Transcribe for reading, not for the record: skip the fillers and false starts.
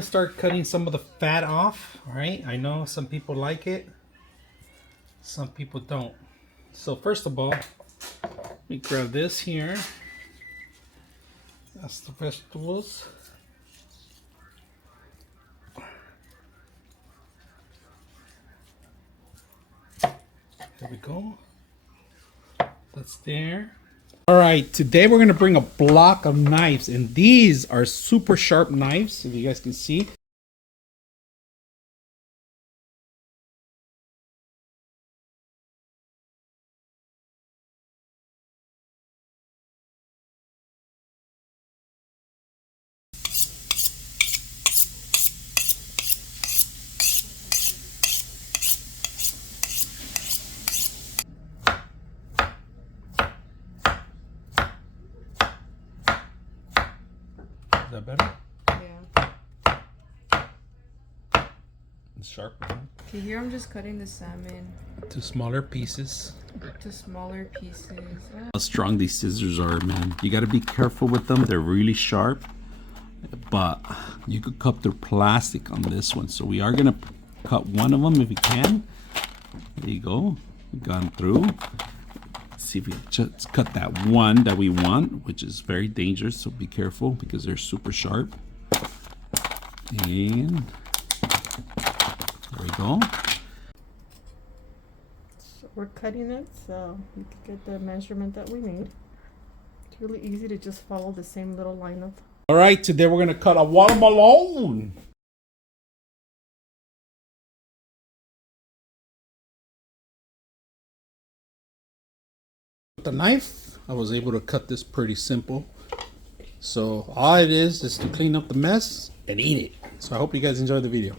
gonna start cutting some of the fat off. All right, I know some people like it, some people don't. So first of all, let me grab this here. That's the vegetables. There we go. That's there. All right, today we're gonna bring a block of knives, and these are super sharp knives, if you guys can see. Is that better? Yeah. It's sharp. Okay, here I'm just cutting the salmon To smaller pieces. to smaller pieces. How strong these scissors are, man. You got to be careful with them. They're really sharp, but you could cut through plastic on this one. So we are gonna cut one of them if we can. There you go. We've gone through. Let's see if we just cut that one that we want, which is very dangerous. So be careful because they're super sharp. And there we go. So we're cutting it so we can get the measurement that we need. It's really easy to just follow the same little line of. All right, today we're gonna cut a watermelon. With the knife, I was able to cut this pretty simple. So all it is to clean up the mess and eat it. So I hope you guys enjoyed the video.